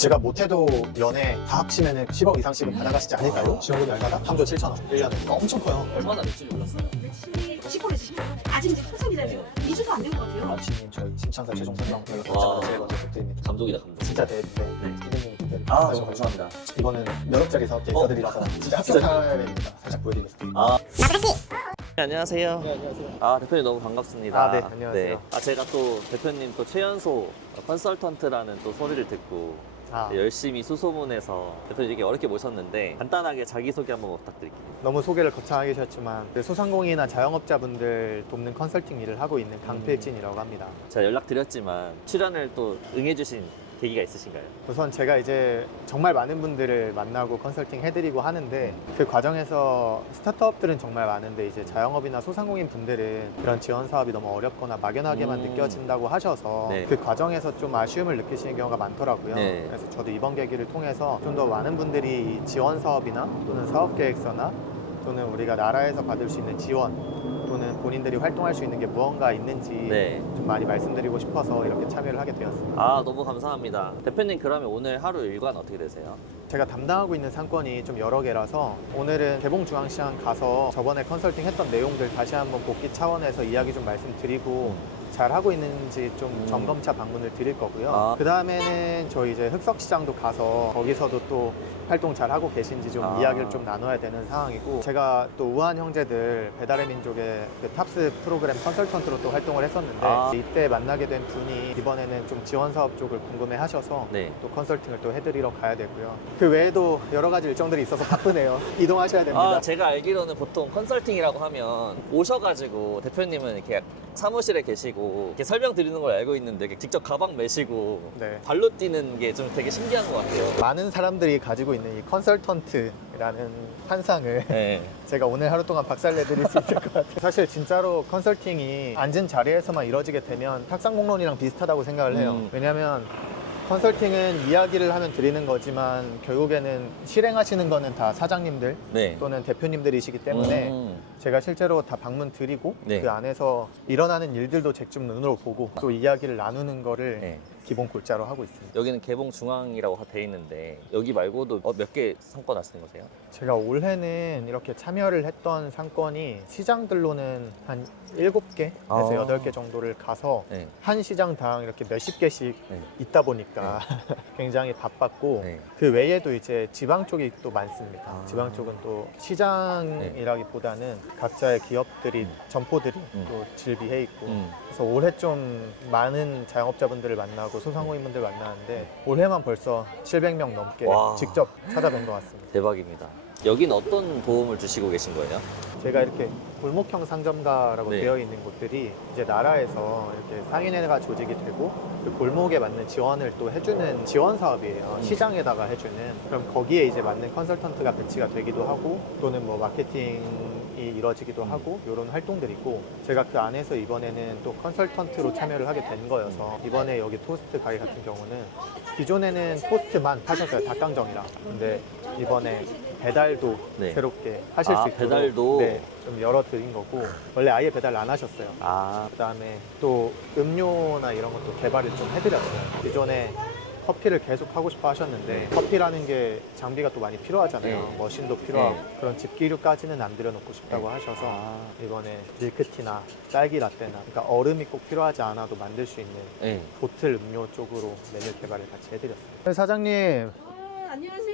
제가 못해도 연애 다 합치면 10억 이상씩은 받아가시지 않을까요? 지원금이 얼마나? 3조 7천원 1년에 엄청 커요. 얼마나 매출이 올랐어요? 매출이 10%에서 10%. 아직 이제 초선이라서 2주도 안 된 것 같아요. 마치님 저희 신창사 최종 선정 여기 와. 도착을 제일 먼저 부탁드립니다. 감독이다 감독. 진짜 대인데 네. 선생님이 그때를 아 너무 감사합니다. 이거는 몇 억짜리 사업계 인사들이라서 진짜 합격사례입니다. 살짝 보여드리겠습니다. 아 네, 안녕하세요. 네, 안녕하세요. 아 대표님 너무 반갑습니다. 아, 네, 안녕하세요. 아 제가 또 대표님 또 최연소 컨설턴트라는 또 소리를 듣고 아, 열심히 수소문해서 대표님 이렇게 어렵게 모셨는데 간단하게 자기소개 한번 부탁드릴게요. 너무 소개를 거창하게 하셨지만 소상공인이나 자영업자분들 돕는 컨설팅 일을 하고 있는 강필진이라고 합니다. 제가 연락드렸지만 출연을 또 응해주신 계기가 있으신가요? 우선 제가 이제 정말 많은 분들을 만나고 컨설팅 해드리고 하는데 그 과정에서 스타트업들은 정말 많은데 이제 자영업이나 소상공인 분들은 이런 지원 사업이 너무 어렵거나 막연하게만 느껴진다고 하셔서 네. 그 과정에서 좀 아쉬움을 느끼시는 경우가 많더라고요. 네. 그래서 저도 이번 계기를 통해서 좀 더 많은 분들이 이 지원 사업이나 또는 사업계획서나 또는 우리가 나라에서 받을 수 있는 지원 또는 본인들이 활동할 수 있는 게 무언가 있는지 네. 좀 많이 말씀드리고 싶어서 이렇게 참여를 하게 되었습니다. 아 너무 감사합니다. 대표님 그러면 오늘 하루 일과는 어떻게 되세요? 제가 담당하고 있는 상권이 좀 여러 개라서 오늘은 개봉중앙시장 가서 저번에 컨설팅 했던 내용들 다시 한번 복귀 차원에서 이야기 좀 말씀드리고 잘 하고 있는지 좀 점검차 방문을 드릴 거고요. 아. 그 다음에는 저희 이제 흑석시장도 가서 거기서도 또 활동 잘 하고 계신지 좀 아. 이야기를 좀 나눠야 되는 상황이고 제가 또 우한 형제들 배달의 민족의 그 탑스 프로그램 컨설턴트로 또 활동을 했었는데 아. 이때 만나게 된 분이 이번에는 좀 지원 사업 쪽을 궁금해 하셔서 네. 또 컨설팅을 또 해드리러 가야 되고요. 그 외에도 여러 가지 일정들이 있어서 바쁘네요. 이동하셔야 됩니다. 아, 제가 알기로는 보통 컨설팅이라고 하면 오셔가지고 대표님은 이렇게 사무실에 계시고 이렇게 설명드리는 걸 알고 있는데 이렇게 직접 가방 메시고 네. 발로 뛰는 게 좀 되게 신기한 것 같아요. 많은 사람들이 가지고 있는 이 컨설턴트라는 환상을 네. 제가 오늘 하루 동안 박살내드릴 수 있을 것 같아요. 사실 진짜로 컨설팅이 앉은 자리에서만 이루어지게 되면 탁상공론이랑 비슷하다고 생각을 해요. 왜냐하면 컨설팅은 이야기를 하면 드리는 거지만 결국에는 실행하시는 거는 다 사장님들 네. 또는 대표님들이시기 때문에 제가 실제로 다 방문 드리고 네. 그 안에서 일어나는 일들도 직접 눈으로 보고 또 이야기를 나누는 거를 네. 기본 골자로 하고 있습니다. 여기는 개봉 중앙이라고 돼 있는데 여기 말고도 몇 개 상권 하시는 거세요? 제가 올해는 이렇게 참여를 했던 상권이 시장들로는 한 7개에서 아. 8개 정도를 가서 네. 한 시장당 이렇게 몇십 개씩 네. 있다 보니까 굉장히 바빴고 네. 그 외에도 이제 지방 쪽이 또 많습니다. 아. 지방 쪽은 또 시장이라기보다는 각자의 기업들이 점포들이 또 질비해 있고 그래서 올해 좀 많은 자영업자분들을 만나고 소상공인분들 만나는데 올해만 벌써 700명 넘게 와. 직접 찾아뵌 것 같습니다. 대박입니다. 여긴 어떤 도움을 주시고 계신 거예요? 제가 이렇게 골목형 상점가라고 네. 되어 있는 곳들이 이제 나라에서 이렇게 상인회가 조직이 되고 그 골목에 맞는 지원을 또 해주는 지원 사업이에요. 시장에다가 해주는. 그럼 거기에 이제 맞는 컨설턴트가 배치가 되기도 하고 또는 뭐 마케팅이 이루어지기도 하고 이런 활동들이고 제가 그 안에서 이번에는 또 컨설턴트로 참여를 하게 된 거여서 이번에 여기 토스트 가게 같은 경우는 기존에는 토스트만 하셨어요. 닭강정이랑. 근데 이번에 배달도 네. 새롭게 하실 아, 수 있도록 배달도? 네, 좀 열어드린 거고 원래 아예 배달 안 하셨어요. 아, 그다음에 또 음료나 이런 것도 개발을 좀 해드렸어요. 기존에 커피를 계속 하고 싶어 하셨는데 커피라는 게 장비가 또 많이 필요하잖아요. 네. 머신도 필요하고 그런 집기류까지는 안 들여놓고 싶다고 하셔서 이번에 밀크티나 딸기 라떼나 그러니까 얼음이 꼭 필요하지 않아도 만들 수 있는 네. 보틀 음료 쪽으로 메뉴 개발을 같이 해드렸어요. 사장님, 안녕하세요.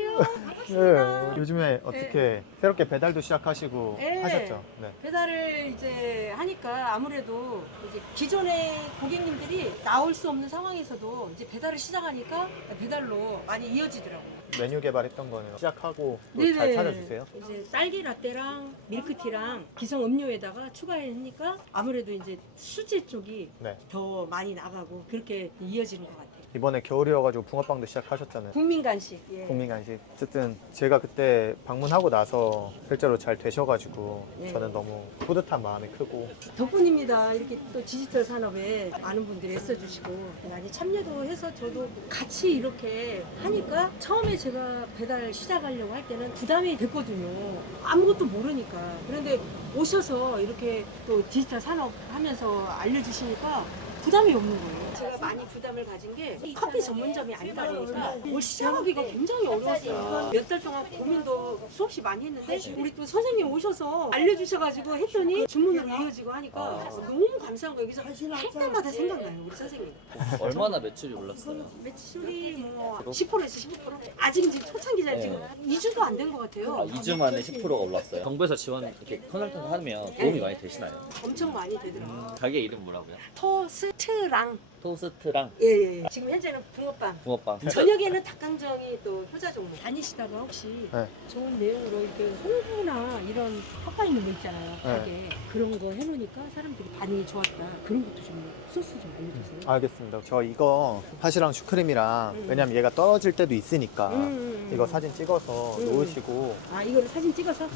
네, 요즘에 어떻게 새롭게 배달도 시작하시고 네. 하셨죠? 네. 배달을 이제 하니까 아무래도 이제 기존의 고객님들이 나올 수 없는 상황에서도 이제 배달을 시작하니까 배달로 많이 이어지더라고요. 메뉴 개발했던 거는 시작하고 또 네네. 잘 찾아주세요. 이제 딸기 라떼랑 밀크티랑 기성 음료에다가 추가하니까 아무래도 이제 수제 쪽이 네. 더 많이 나가고 그렇게 이어지는 것 같아요. 이번에 겨울이어가지고 붕어빵도 시작하셨잖아요. 국민 간식. 예. 국민간식. 어쨌든 제가 그때 방문하고 나서 실제로 잘 되셔가지고 네. 저는 너무 뿌듯한 마음이 크고 덕분입니다. 이렇게 또 디지털 산업에 많은 분들이 애써주시고 많이 참여도 해서 저도 같이 이렇게 하니까 처음에 제가 배달 시작하려고 할 때는 부담이 됐거든요. 아무것도 모르니까. 그런데 오셔서 이렇게 또 디지털 산업 하면서 알려주시니까 부담이 없는 거예요. 제가 많이 부담을 가진 게 커피 전문점이 아니다 보니까 올 시작하기가 굉장히 어려웠어요. 몇 달 동안 고민도 수없이 많이 했는데 우리 또 선생님 오셔서 알려주셔가지고 했더니 주문으로 이어지고 하니까 너무 감사한 거예요. 그래서 할 때마다 생각나요, 우리 선생님. 얼마나 매출이 올랐어요? 매출이 뭐 10%에서 15%? 아직 이제 초창기잖아요. 지금 2주도 안 된 것 같아요. 2주 만에 10%가 올랐어요. 정부에서 지원 이렇게 컨설턴트 하면 도움이 많이 되시나요? 엄청 많이 되더라고요. 가게 이름 뭐라고요? 토스트랑 토스트랑 예. 지금 현재는 붕어빵. 붕어빵. 저녁에는 닭강정이 또 효자 종목. 다니시다가 혹시 네. 좋은 내용으로 이렇게 홍보나 이런 효과 있는 거 있잖아요. 가게 그런 거 해놓으니까 사람들이 반응이 좋았다. 그런 것도 좀 소스 좀 알려주세요. 알겠습니다. 저 이거 팥이랑 슈크림이랑 왜냐면 얘가 떨어질 때도 있으니까 이거 사진 찍어서 놓으시고 아 이거를 사진 찍어서?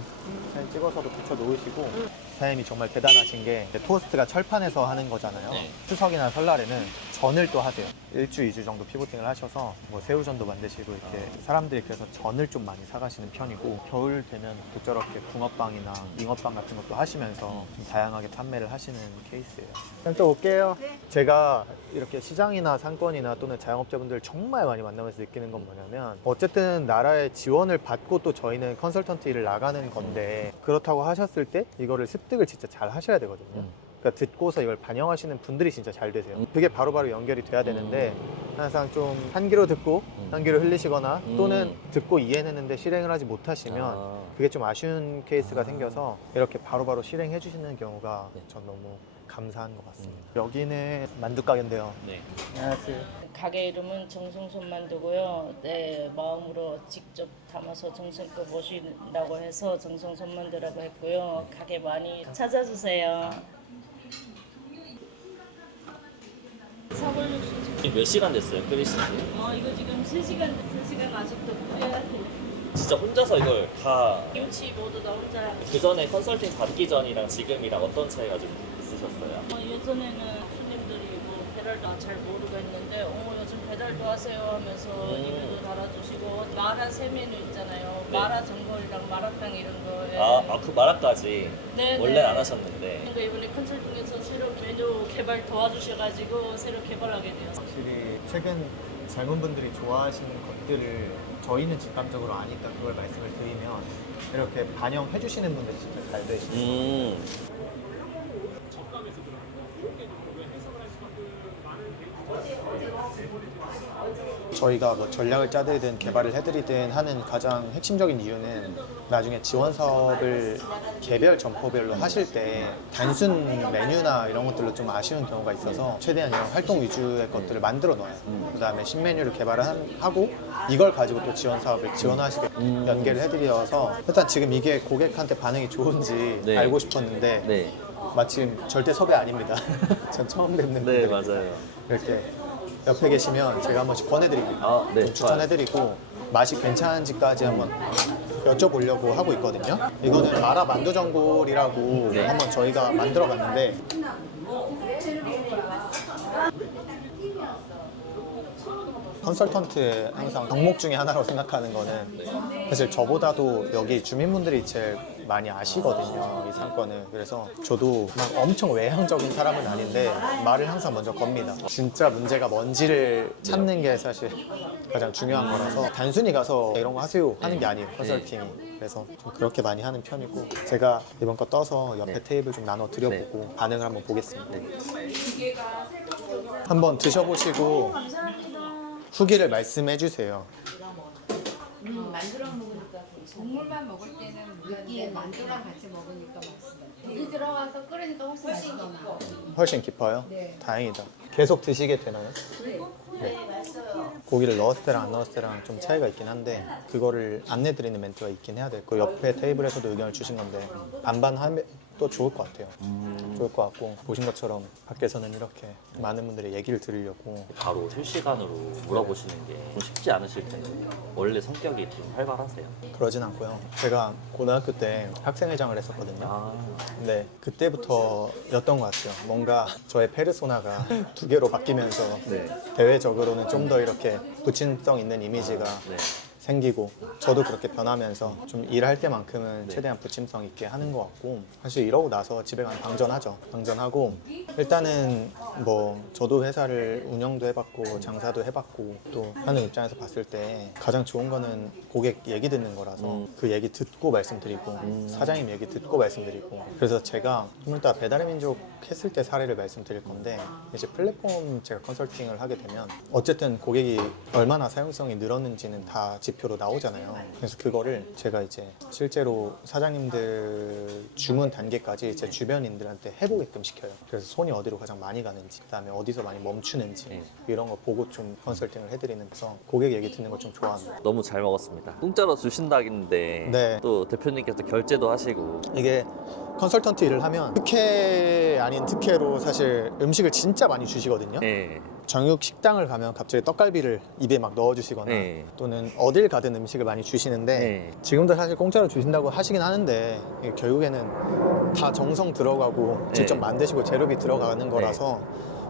사진 찍어서도 붙여 놓으시고 사장님이 정말 대단하신 게 토스트가 철판에서 하는 거잖아요. 네. 추석이나 설날에는 전을 또 하세요. 1주, 2주 정도 피부팅을 하셔서 뭐 새우전도 만드시고 이렇게 사람들이 그래서 전을 좀 많이 사가시는 편이고 겨울 되면 또 저렇게 붕어빵이나 잉어빵 같은 것도 하시면서 좀 다양하게 판매를 하시는 케이스예요. 그럼 또 올게요. 네. 제가 이렇게 시장이나 상권이나 또는 자영업자분들 정말 많이 만나면서 느끼는 건 뭐냐면 어쨌든 나라의 지원을 받고 또 저희는 컨설턴트 일을 나가는 건데 그렇다고 하셨을 때 이거를 습득을 진짜 잘 하셔야 되거든요. 그러니까 듣고서 이걸 반영하시는 분들이 진짜 잘 되세요. 그게 바로바로 연결이 돼야 되는데 항상 좀 한 귀로 듣고 한 귀로 흘리시거나 또는 듣고 이해는 했는데 실행을 하지 못하시면 그게 좀 아쉬운 케이스가 생겨서 이렇게 바로바로 실행해 주시는 경우가 전 너무 감사한 것 같습니다. 여기는 만두 가게인데요. 네. 안녕하세요. 가게 이름은 정성손만두고요. 네, 마음으로 직접 담아서 정성껏 모신다고 해서 정성손만두라고 했고요. 가게 많이 찾아주세요. 사골육수 몇 시간 됐어요, 끓이신 지? 이거 지금 3시간 아직도 끓여야 돼. 진짜 혼자서 이걸 다 김치 모두 다 혼자. 그 전에 컨설팅 받기 전이랑 지금이랑 어떤 차이가 좀 있으셨어요? 예전에는 손님들이 뭐 배달도 잘 모르고 했는데 요즘 배달도 하세요 하면서 리뷰도 달아주시고 마라 세 메뉴 있잖아요. 네. 마라 전골이랑 마라탕 이런 거에 그 마라까지 네, 원래 네. 안 하셨는데 그러니까 이번에 컨설팅에서 새로 메뉴 개발 도와주셔가지고 새로 개발하게 되었어요. 확실히 최근 젊은 분들이 좋아하시는 것들을 저희는 직감적으로 아니까 그걸 말씀을 드리면 이렇게 반영해 주시는 분들이 진짜 잘 되시죠. 저희가 뭐 전략을 짜드리든 개발을 해드리든 하는 가장 핵심적인 이유는 나중에 지원 사업을 개별 점포별로 하실 때 단순 메뉴나 이런 것들로 좀 아쉬운 경우가 있어서 최대한 이런 활동 위주의 것들을 만들어 놓아요. 그 다음에 신메뉴를 개발을 하고 이걸 가지고 또 지원 사업을 지원하시게 연계를 해드려서 일단 지금 이게 고객한테 반응이 좋은지 네. 알고 싶었는데 네. 마침 절대 섭외 아닙니다. 전 처음 뵙는 네, 분들 맞아요. 이렇게 옆에 계시면 제가 한 번씩 권해드릴게요. 네, 좀 추천해드리고 맛이 괜찮은지까지 한번 여쭤보려고 하고 있거든요. 이거는 마라 만두전골이라고 네. 한번 저희가 만들어봤는데 컨설턴트의 항상 덕목 중에 하나라고 생각하는 거는 사실 저보다도 여기 주민분들이 제일 많이 아시거든요, 이 상권을. 그래서 저도 막 엄청 외향적인 사람은 아닌데 말을 항상 먼저 겁니다. 진짜 문제가 뭔지를 찾는 게 사실 가장 중요한 거라서 단순히 가서 이런 거 하세요 하는 게 아니에요, 컨설팅이. 그래서 좀 그렇게 많이 하는 편이고 제가 이번 거 떠서 옆에 테이블 좀 나눠 드려보고 반응을 한번 보겠습니다. 한번 드셔보시고 후기를 말씀해 주세요. 만두랑 먹으니까 국물만 먹을 때는 물인데 만두랑 같이 먹으니까 맛있어요. 물이 들어가서 끓으니까 훨씬 맛있구나. 훨씬 깊어요? 네. 다행이다. 계속 드시게 되나요? 네. 고기를 넣었을 때랑 안 넣었을 때랑 좀 차이가 있긴 한데 그거를 안내드리는 멘트가 있긴 해야 될 거예요. 옆에 테이블에서도 의견을 주신 건데 반반 하면 또 좋을 것 같아요. 좋을 것 같고 보신 것처럼 밖에서는 이렇게 많은 분들의 얘기를 들으려고 바로 실시간으로 물어보시는 게 좀 쉽지 않으실 텐데 원래 성격이 좀 활발하세요? 그러진 않고요. 제가 고등학교 때 학생회장을 했었거든요. 근데 그때부터였던 것 같아요. 뭔가 저의 페르소나가 두 개로 바뀌면서 네. 대외적으로는 좀 더 이렇게 부친성 있는 이미지가 네. 생기고 저도 그렇게 변하면서 좀 일할 때만큼은 최대한 부침성 있게 하는 것 같고 사실 이러고 나서 집에 가면 방전하죠. 방전하고 일단은 뭐 저도 회사를 운영도 해봤고 장사도 해봤고 또 하는 입장에서 봤을 때 가장 좋은 거는 고객 얘기 듣는 거라서 그 얘기 듣고 말씀드리고 사장님 얘기 듣고 말씀드리고 그래서 제가 좀 이따 배달의 민족 했을 때 사례를 말씀드릴 건데 이제 플랫폼 제가 컨설팅을 하게 되면 어쨌든 고객이 얼마나 사용성이 늘었는지는 다 지표로 나오잖아요. 그래서 그거를 제가 이제 실제로 사장님들 주문 단계까지 제 주변인들한테 해보게끔 시켜요. 그래서 손이 어디로 가장 많이 가는지 그다음에 어디서 많이 멈추는지 이런 거 보고 좀 컨설팅을 해드리는 데서 고객 얘기 듣는 걸 좀 좋아합니다. 너무 잘 먹었습니다. 공짜로 주신다긴데 네. 또 대표님께서 결제도 하시고 이게 컨설턴트 일을 하면 특혜 아닌 특혜로 사실 음식을 진짜 많이 주시거든요. 네. 정육 식당을 가면 갑자기 떡갈비를 입에 막 넣어주시거나 네. 또는 어딜 가든 음식을 많이 주시는데 네. 지금도 사실 공짜로 주신다고 하시긴 하는데 이게 결국에는 다 정성 들어가고 직접 네. 만드시고 재료비 들어가는 거라서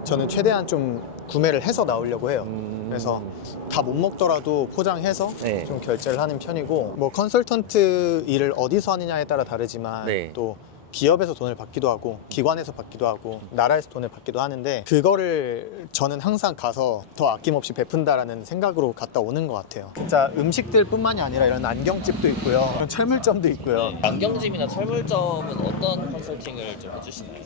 저는 최대한 좀 구매를 해서 나오려고 해요. 그래서 다 못 먹더라도 포장해서 네. 좀 결제를 하는 편이고 뭐 컨설턴트 일을 어디서 하느냐에 따라 다르지만 네. 또 기업에서 돈을 받기도 하고 기관에서 받기도 하고 나라에서 돈을 받기도 하는데 그거를 저는 항상 가서 더 아낌없이 베푼다라는 생각으로 갔다 오는 것 같아요. 진짜 음식들 뿐만이 아니라 이런 안경집도 있고요. 이런 철물점도 있고요. 안경집이나 철물점은 어떤 컨설팅을 좀 해주시나요?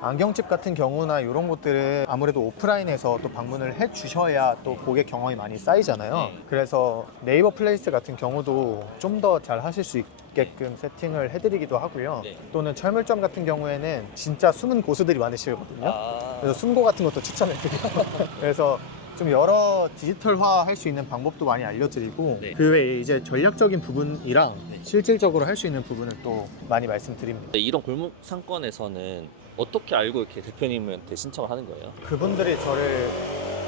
안경집 같은 경우나 이런 곳들은 아무래도 오프라인에서 또 방문을 해 주셔야 또 고객 경험이 많이 쌓이잖아요. 그래서 네이버 플레이스 같은 경우도 좀 더 잘 하실 수 있게끔 세팅을 해드리기도 하고요. 네. 또는 철물점 같은 경우에는 진짜 숨은 고수들이 많으시거든요. 아, 그래서 숨고 같은 것도 추천해드려요. 그래서 좀 여러 디지털화 할 수 있는 방법도 많이 알려드리고 네. 그 외에 이제 전략적인 부분이랑 네. 실질적으로 할 수 있는 부분을 또 많이 말씀드립니다. 이런 골목 상권에서는 어떻게 알고 이렇게 대표님한테 신청을 하는 거예요? 그분들이 저를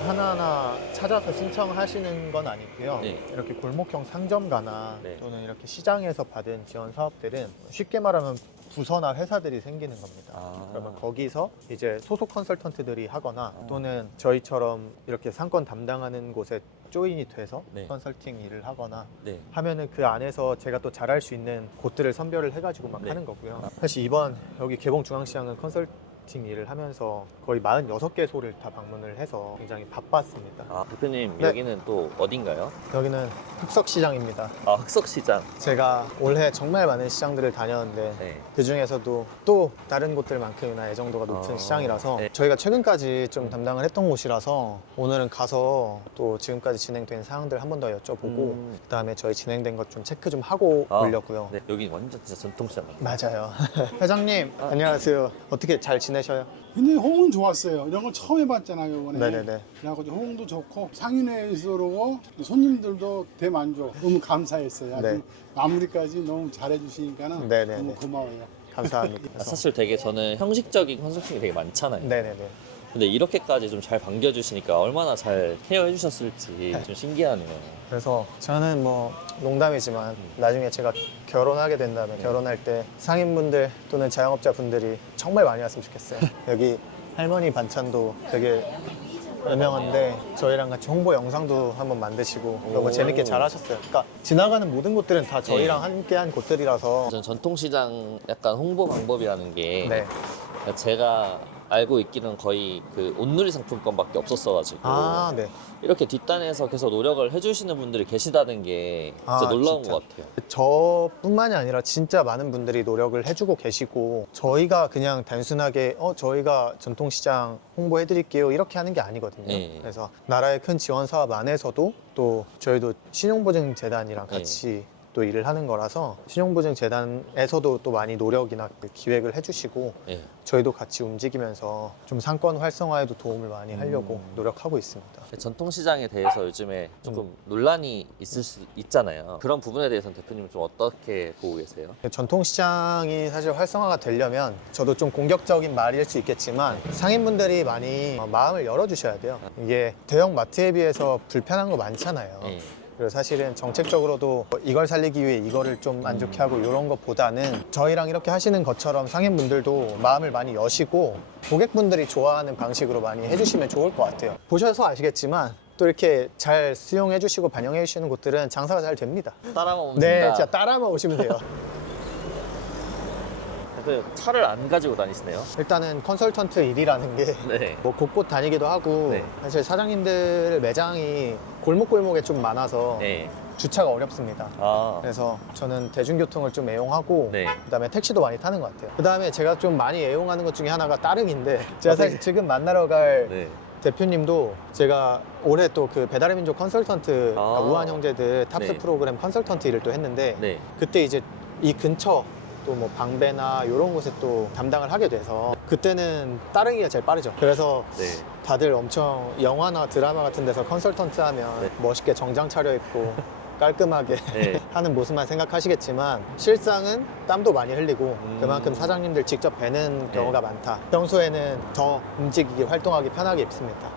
하나하나 찾아서 신청하시는 건 아니고요. 네. 이렇게 골목형 상점가나 네. 또는 이렇게 시장에서 받은 지원 사업들은 쉽게 말하면 부서나 회사들이 생기는 겁니다. 아. 그러면 거기서 이제 소속 컨설턴트들이 하거나 또는 저희처럼 이렇게 상권 담당하는 곳에 조인이 돼서 네. 컨설팅 일을 하거나 네. 하면은 그 안에서 제가 또 잘할 수 있는 곳들을 선별을 해가지고 막 네. 하는 거고요. 사실 이번 여기 개봉중앙시장은 컨설팅 일을 하면서 거의 46개소를 다 방문을 해서 굉장히 바빴습니다. 아, 대표님 네. 여기는 또 어딘가요? 여기는 흑석시장입니다. 아, 흑석시장. 제가 올해 정말 많은 시장들을 다녔는데 네. 그 중에서도 또 다른 곳들만큼이나 애정도가 높은 시장이라서 네. 저희가 최근까지 좀 담당을 했던 곳이라서 오늘은 가서 또 지금까지 진행된 사항들 한 번 더 여쭤보고 그다음에 저희 진행된 것 좀 체크 좀 하고 아, 오려고요. 네, 여기 완전 진짜 전통시장. 맞아요. 회장님 안녕하세요. 어떻게 잘 지내셔요? 근데 호응은 좋았어요. 이런 걸 처음 해봤잖아요, 이번에. 네네네. 그래가지고 호응도 좋고 상인회에서로 손님들도 대만족. 너무 감사했어요. 아주 네. 마무리까지 너무 잘해주시니까는 네네네. 너무 고마워요. 감사합니다. 아, 사실 되게 저는 형식적인 컨설팅이 되게 많잖아요. 네네네. 근데 이렇게까지 좀 잘 반겨주시니까 얼마나 잘 케어해 주셨을지 좀 신기하네요. 그래서 저는 뭐 농담이지만 나중에 제가 결혼하게 된다면 결혼할 때 상인분들 또는 자영업자분들이 정말 많이 왔으면 좋겠어요. 여기 할머니 반찬도 되게 유명한데 저희랑 같이 홍보 영상도 한번 만드시고 너무 오. 재밌게 잘 하셨어요. 그러니까 지나가는 모든 곳들은 다 저희랑 함께 한 곳들이라서 전 전통시장 약간 홍보 방법이라는 게 네. 제가 알고 있기는 거의 그 온누리 상품권밖에 없었어가지고 아, 네. 이렇게 뒷단에서 계속 노력을 해주시는 분들이 계시다는 게 진짜 아, 놀라운 진짜. 것 같아요. 저뿐만이 아니라 진짜 많은 분들이 노력을 해주고 계시고 저희가 그냥 단순하게 저희가 전통시장 홍보해드릴게요 이렇게 하는 게 아니거든요. 네. 그래서 나라의 큰 지원 사업 안에서도 또 저희도 신용보증재단이랑 네. 같이 또 일을 하는 거라서 신용보증재단에서도 또 많이 노력이나 기획을 해주시고 네. 저희도 같이 움직이면서 좀 상권 활성화에도 도움을 많이 하려고 노력하고 있습니다. 전통시장에 대해서 요즘에 조금 논란이 있을 수 있잖아요. 그런 부분에 대해서는 대표님은 좀 어떻게 보고 계세요? 전통시장이 사실 활성화가 되려면 저도 좀 공격적인 말일 수 있겠지만 상인분들이 많이 마음을 열어주셔야 돼요. 이게 대형 마트에 비해서 불편한 거 많잖아요. 네. 그리고 사실은 정책적으로도 이걸 살리기 위해 이거를 좀 안 좋게 하고 이런 것보다는 저희랑 이렇게 하시는 것처럼 상인분들도 마음을 많이 여시고 고객분들이 좋아하는 방식으로 많이 해주시면 좋을 것 같아요. 보셔서 아시겠지만 또 이렇게 잘 수용해 주시고 반영해 주시는 곳들은 장사가 잘 됩니다. 따라만 오면 네, 된다. 진짜 따라만 오시면 돼요. 대표님 차를 안 가지고 다니시네요. 일단은 컨설턴트 일이라는 게 네. 뭐 곳곳 다니기도 하고 네. 사실 사장님들 매장이 골목골목에 좀 많아서 네. 주차가 어렵습니다. 아. 그래서 저는 대중교통을 좀 애용하고 네. 그다음에 택시도 많이 타는 것 같아요. 그다음에 제가 좀 많이 애용하는 것 중에 하나가 따릉인데 제가 사실 지금 만나러 갈 네. 대표님도 제가 올해 또 그 배달의 민족 컨설턴트 아. 우한 형제들 탑스 네. 프로그램 컨설턴트 일을 또 했는데 네. 그때 이제 이 근처 또 뭐 방배나 이런 곳에 또 담당을 하게 돼서 그때는 따릉이가 제일 빠르죠. 그래서 네. 다들 엄청 영화나 드라마 같은 데서 컨설턴트 하면 네. 멋있게 정장 차려입고 깔끔하게 네. 하는 모습만 생각하시겠지만 실상은 땀도 많이 흘리고 음. 그만큼 사장님들 직접 뵈는 네. 경우가 많다. 평소에는 더 움직이기 활동하기 편하게 입습니다.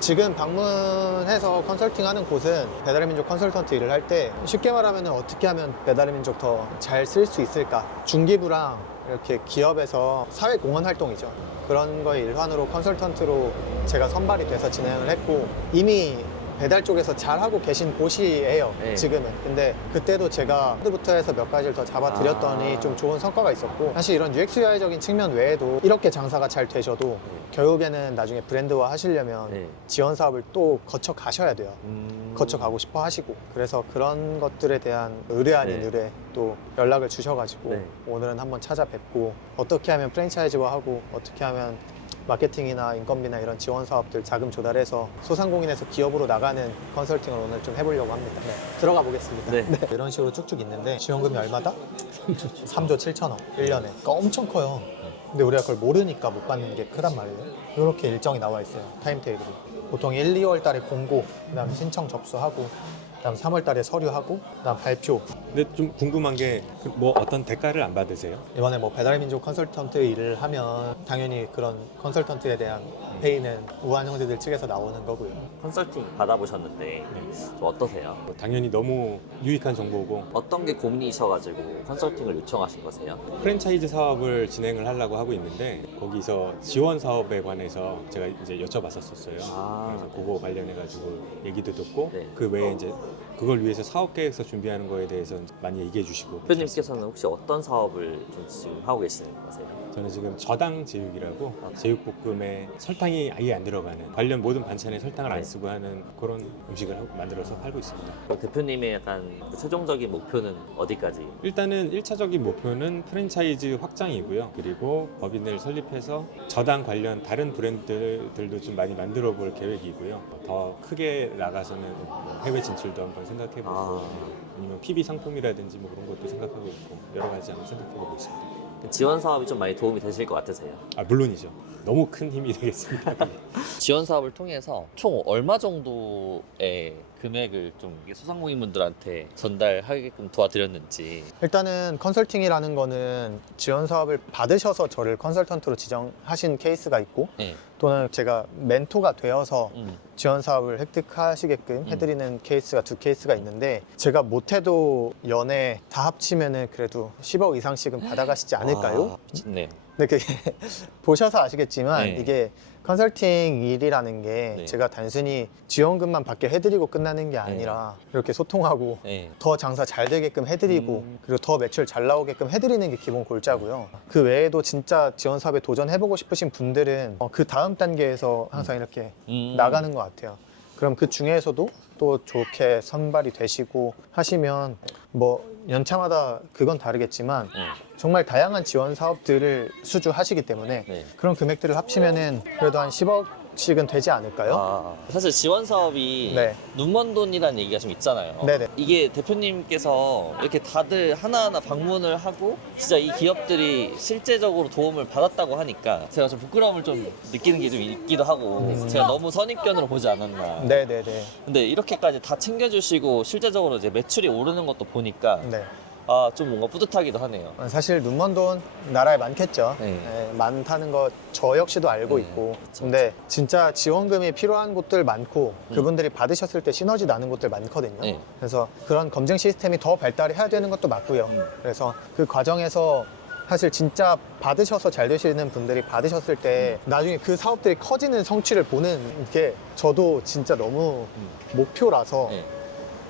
지금 방문해서 컨설팅하는 곳은 배달의 민족 컨설턴트 일을 할 때 쉽게 말하면 어떻게 하면 배달의 민족 더 잘 쓸 수 있을까? 중기부랑 이렇게 기업에서 사회공헌 활동이죠. 그런 거의 일환으로 컨설턴트로 제가 선발이 돼서 진행을 했고 이미 배달 쪽에서 잘하고 계신 곳이에요. 네. 지금은. 근데 그때도 제가 코드부터 해서 몇 가지를 더 잡아드렸더니 아. 좀 좋은 성과가 있었고 사실 이런 UX UI적인 측면 외에도 이렇게 장사가 잘 되셔도 결국에는 나중에 브랜드화 하시려면 네. 지원 사업을 또 거쳐 가셔야 돼요. 음. 거쳐 가고 싶어 하시고 그래서 그런 것들에 대한 의뢰 아닌 네. 의뢰 또 연락을 주셔가지고 네. 오늘은 한번 찾아뵙고 어떻게 하면 프랜차이즈화하고 어떻게 하면 마케팅이나 인건비나 이런 지원 사업들 자금 조달해서 소상공인에서 기업으로 나가는 컨설팅을 오늘 좀 해보려고 합니다. 네, 들어가 보겠습니다. 네. 이런 식으로 쭉쭉 있는데 지원금이 얼마다? 3조 7천억 1년에. 그러니까 엄청 커요. 근데 우리가 그걸 모르니까 못 받는 게 크단 말이에요. 이렇게 일정이 나와 있어요. 타임테이블이. 보통 1, 2월 달에 공고, 그다음 신청 접수하고, 그다음 3월 달에 서류하고, 그다음 발표. 근데 좀 궁금한 게 뭐 어떤 대가를 안 받으세요? 이번에 뭐 배달의 민족 컨설턴트 일을 하면 당연히 그런 컨설턴트에 대한 페이는 우한 형제들 측에서 나오는 거고요. 컨설팅 받아보셨는데 좀 어떠세요? 뭐 당연히 너무 유익한 정보고 어떤 게 고민이셔가지고 컨설팅을 요청하신 거세요? 프랜차이즈 사업을 진행을 하려고 하고 있는데 거기서 지원 사업에 관해서 제가 이제 여쭤봤었어요. 아, 그래서 그거 관련해가지고 얘기도 듣고 네. 그 외에 이제 그걸 위해서 사업 계획서 준비하는 거에 대해서 많이 얘기해 주시고 대표님께서는 혹시 어떤 사업을 좀 지금 하고 계시는 거세요? 저는 지금 저당 제육이라고 제육볶음에 설탕이 아예 안 들어가는 관련 모든 반찬에 설탕을 안 쓰고 하는 그런 음식을 만들어서 팔고 있습니다. 그럼 대표님의 약간 최종적인 목표는 어디까지? 일단은 1차적인 목표는 프랜차이즈 확장이고요. 그리고 법인을 설립해서 저당 관련 다른 브랜드들도 좀 많이 만들어 볼 계획이고요. 더 크게 나가서는 뭐 해외 진출도 한번 생각해보고 아. 아니면 PB 상품이라든지 뭐 그런 것도 생각하고 있고 여러 가지 한번 생각해보고 있습니다. 지원 사업이 좀 많이 도움이 되실 것 같으세요? 아 물론이죠. 너무 큰 힘이 되겠습니다. 지원 사업을 통해서 총 얼마 정도의 금액을 좀 소상공인분들한테 전달하게끔 도와드렸는지. 일단은 컨설팅이라는 거는 지원 사업을 받으셔서 저를 컨설턴트로 지정하신 케이스가 있고 네. 또는 제가 멘토가 되어서 지원 사업을 획득하시게끔 해드리는 케이스가 두 케이스가 있는데 제가 못해도 연애 다 합치면은 그래도 10억 이상씩은 받아가시지 않을까요? 와, 미쳤네요. 근데 그게 보셔서 아시겠지만 네. 이게 컨설팅 일이라는 게 네. 제가 단순히 지원금만 받게 해드리고 끝나는 게 아니라 이렇게 소통하고 네. 더 장사 잘 되게끔 해드리고 그리고 더 매출 잘 나오게끔 해드리는 게 기본 골자고요. 그 외에도 진짜 지원 사업에 도전해보고 싶으신 분들은 그 다음 단계에서 항상 이렇게 나가는 것 같아요. 그럼 그 중에서도 또 좋게 선발이 되시고 하시면 뭐 연차마다 그건 다르겠지만 정말 다양한 지원 사업들을 수주하시기 때문에 네. 그런 금액들을 합치면은 그래도 한 10억씩은 되지 않을까요? 아, 사실 지원 사업이 네. 눈먼 돈이라는 얘기가 좀 있잖아요. 네네. 이게 대표님께서 이렇게 다들 하나하나 방문을 하고 진짜 이 기업들이 실제적으로 도움을 받았다고 하니까 제가 좀 부끄러움을 좀 느끼는 게 좀 있기도 하고 제가 너무 선입견으로 보지 않았나. 네네네. 근데 이렇게까지 다 챙겨주시고 실제적으로 이제 매출이 오르는 것도 보니까 네. 아, 좀 뭔가 뿌듯하기도 하네요. 사실 눈먼 돈 나라에 많겠죠. 네. 네, 많다는 거 저 역시도 알고 네, 있고. 그쵸, 근데 진짜 지원금이 필요한 곳들 많고 그분들이 받으셨을 때 시너지 나는 곳들 많거든요. 네. 그래서 그런 검증 시스템이 더 발달해야 되는 것도 맞고요. 그래서 그 과정에서 사실 진짜 받으셔서 잘 되시는 분들이 받으셨을 때 나중에 그 사업들이 커지는 성취를 보는 게 저도 진짜 너무 목표라서 네.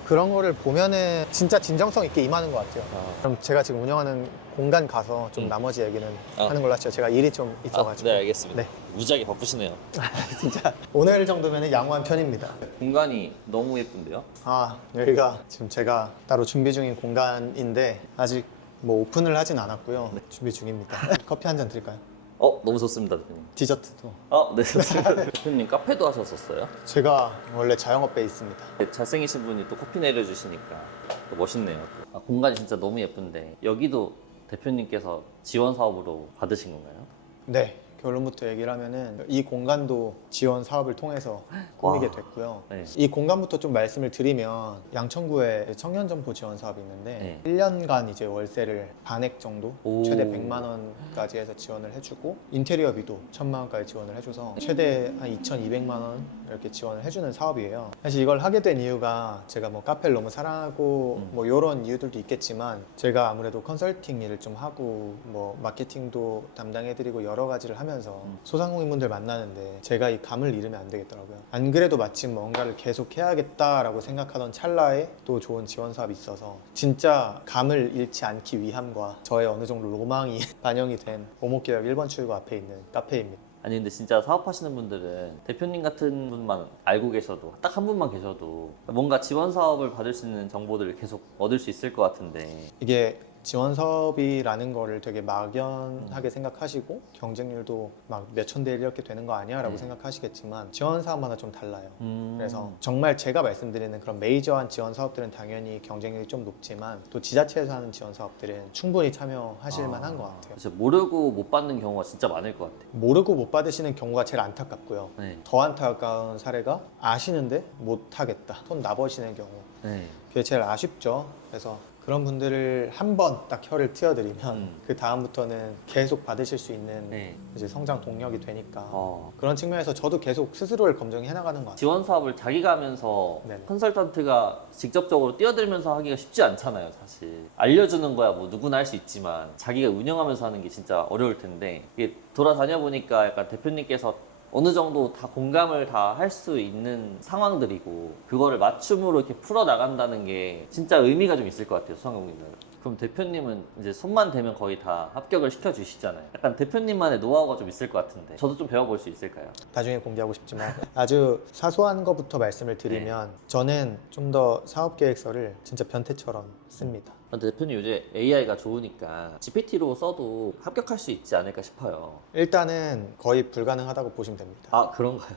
그런 거를 보면은 진짜 진정성 있게 임하는 것 같아요. 그럼 제가 지금 운영하는 공간 가서 좀 나머지 얘기는 하는 걸로 하시죠. 제가 일이 좀 있어가지고. 네, 알겠습니다. 네. 무지하게 바쁘시네요. 진짜 오늘 정도면 양호한 편입니다. 공간이 너무 예쁜데요? 여기가 지금 제가 따로 준비 중인 공간인데 아직 뭐 오픈을 하진 않았고요. 준비 중입니다. 커피 한 잔 드릴까요? 너무 좋습니다, 대표님. 디저트도. 네, 좋습니다. 대표님 카페도 하셨었어요? 제가 원래 자영업에 있습니다. 잘생기신 분이 또 커피 내려주시니까 또 멋있네요. 공간이 진짜 너무 예쁜데 여기도 대표님께서 지원 사업으로 받으신 건가요? 네. 결론부터 얘기를 하면은 이 공간도 지원 사업을 통해서 꾸미게 와. 됐고요. 네. 이 공간부터 좀 말씀을 드리면 양천구에 청년점포 지원 사업이 있는데 네. 1년간 이제 월세를 반액 정도 오. 최대 100만 원까지 해서 지원을 해주고 인테리어비도 1000만 원까지 지원을 해줘서 최대 한 2,200만 원 이렇게 지원을 해주는 사업이에요. 사실 이걸 하게 된 이유가 제가 뭐 카페를 너무 사랑하고 뭐 이런 이유들도 있겠지만 제가 아무래도 컨설팅 일을 좀 하고 뭐 마케팅도 담당해드리고 여러 가지를 하면서 소상공인분들 만나는데 제가 이 감을 잃으면 안 되겠더라고요. 안 그래도 마침 뭔가를 계속 해야겠다라고 생각하던 찰나에 또 좋은 지원 사업이 있어서 진짜 감을 잃지 않기 위함과 저의 어느 정도 로망이 반영이 된 오목개역 1번 출구 앞에 있는 카페입니다. 아니 근데 진짜 사업하시는 분들은 대표님 같은 분만 알고 계셔도 딱 한 분만 계셔도 뭔가 지원 사업을 받을 수 있는 정보들을 계속 얻을 수 있을 것 같은데 이게 지원 사업이라는 거를 되게 막연하게 생각하시고 경쟁률도 막 몇천 대 1 이렇게 되는 거 아니야? 라고 생각하시겠지만 지원 사업마다 좀 달라요. 그래서 정말 제가 말씀드리는 그런 메이저한 지원 사업들은 당연히 경쟁률이 좀 높지만 또 지자체에서 하는 지원 사업들은 충분히 참여하실 만한 것 같아요. 진짜 모르고 못 받는 경우가 진짜 많을 것 같아요. 모르고 못 받으시는 경우가 제일 안타깝고요. 네. 더 안타까운 사례가 아시는데 못 하겠다. 손 나버시는 경우. 네. 그게 제일 아쉽죠. 그래서 그런 분들을 한 번 딱 혀를 트여드리면 그 다음부터는 계속 받으실 수 있는 네. 이제 성장 동력이 되니까 어. 그런 측면에서 저도 계속 스스로를 검증해 나가는 것 같아요. 지원 사업을 자기가 하면서 네네. 컨설턴트가 직접적으로 뛰어들면서 하기가 쉽지 않잖아요, 사실. 알려주는 거야 뭐 누구나 할 수 있지만 자기가 운영하면서 하는 게 진짜 어려울 텐데 이게 돌아다녀 보니까 약간 대표님께서 어느 정도 다 공감을 다 할 수 있는 상황들이고 그거를 맞춤으로 이렇게 풀어 나간다는 게 진짜 의미가 좀 있을 것 같아요, 소상공인들은. 그럼 대표님은 이제 손만 대면 거의 다 합격을 시켜주시잖아요. 약간 대표님만의 노하우가 좀 있을 것 같은데 저도 좀 배워볼 수 있을까요? 나중에 공개하고 싶지만 아주 사소한 것부터 말씀을 드리면 저는 좀 더 사업 계획서를 진짜 변태처럼 씁니다. 근데 대표님 요새 AI가 좋으니까 GPT로 써도 합격할 수 있지 않을까 싶어요. 일단은 거의 불가능하다고 보시면 됩니다. 그런가요?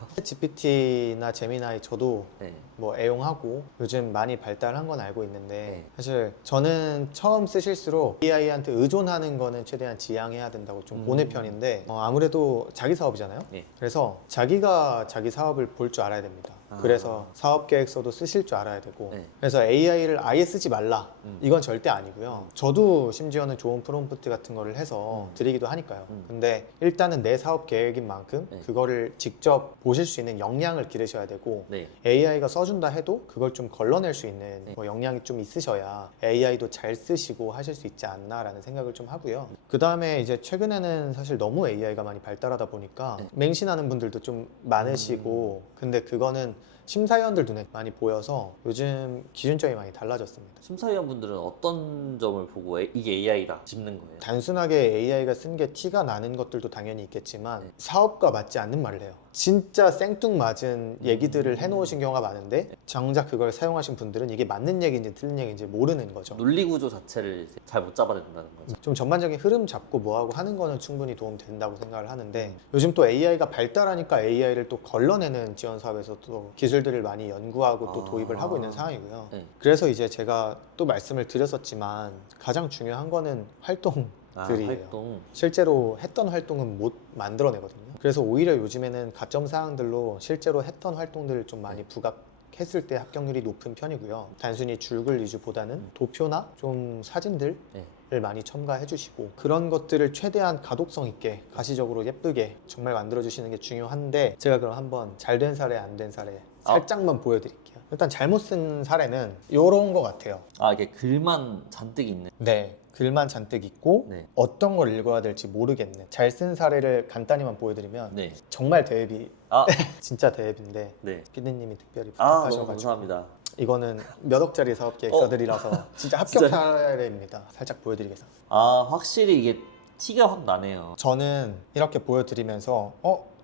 GPT나 제미나이 저도 네. 뭐 애용하고 요즘 많이 발달한 건 알고 있는데 네. 사실 저는 처음 쓰실수록 AI한테 의존하는 거는 최대한 지양해야 된다고 좀 보는 편인데 아무래도 자기 사업이잖아요. 네. 그래서 자기가 자기 사업을 볼 줄 알아야 됩니다. 아. 그래서 사업 계획서도 쓰실 줄 알아야 되고 네. 그래서 AI를 아예 쓰지 말라 이건 절대 아니고요. 저도 심지어는 좋은 프롬프트 같은 거를 해서 드리기도 하니까요. 근데 일단은 내 사업 계획인 만큼 네. 그거를 직접 보실 수 있는 역량을 기르셔야 되고 네. AI가 써준다 해도 그걸 좀 걸러낼 수 있는 네. 뭐 역량이 좀 있으셔야 AI도 잘 쓰시고 하실 수 있지 않나라는 생각을 좀 하고요. 그 다음에 이제 최근에는 사실 너무 AI가 많이 발달하다 보니까 네. 맹신하는 분들도 좀 많으시고 근데 그거는 심사위원들 눈에 많이 보여서 요즘 기준점이 많이 달라졌습니다. 심사위원분들은 어떤 점을 보고 이게 AI다 짚는 거예요? 단순하게 AI가 쓴 게 티가 나는 것들도 당연히 있겠지만 네. 사업과 맞지 않는 말을 해요. 진짜 생뚱맞은 얘기들을 해놓으신 경우가 많은데 정작 그걸 사용하신 분들은 이게 맞는 얘기인지 틀린 얘기인지 모르는 거죠. 논리 구조 자체를 잘 못 잡아낸다는 거죠. 좀 전반적인 흐름 잡고 뭐하고 하는 거는 충분히 도움 된다고 생각을 하는데 요즘 또 AI가 발달하니까 AI를 또 걸러내는 지원 사업에서 또 기술들을 많이 연구하고 또 도입을 하고 있는 상황이고요. 네. 그래서 이제 제가 또 말씀을 드렸었지만 가장 중요한 거는 활동들이에요. 활동. 실제로 했던 활동은 못 만들어내거든요. 그래서 오히려 요즘에는 가점 사항들로 실제로 했던 활동들을 좀 많이 부각했을 때 합격률이 높은 편이고요. 단순히 줄글 위주보다는 도표나 좀 사진들 네. 을 많이 첨가해 주시고 그런 것들을 최대한 가독성 있게 가시적으로 예쁘게 정말 만들어 주시는 게 중요한데 제가 그럼 한번 잘 된 사례 안 된 사례 살짝만 보여드릴게요. 일단 잘못 쓴 사례는 요런 거 같아요. 아, 이게 글만 잔뜩 있는. 네, 글만 잔뜩 있고 네. 어떤 걸 읽어야 될지 모르겠는 잘 쓴 사례를 간단히만 보여드리면 네. 정말 대비 아, 진짜 대비인데 네. 피디님이 특별히 아, 너무 부탁하셔가지고 감사합니다. 이거는 몇 억짜리 사업 계획서들이라서 진짜 합격 진짜요? 사례입니다. 살짝 보여드리겠습니다. 아, 확실히 이게 티가 확 나네요. 저는 이렇게 보여드리면서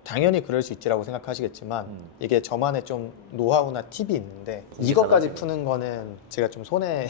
당연히 그럴 수 있지라고 생각하시겠지만 이게 저만의 좀 노하우나 팁이 있는데 이것까지 달라지네요. 푸는 거는 제가 좀 손해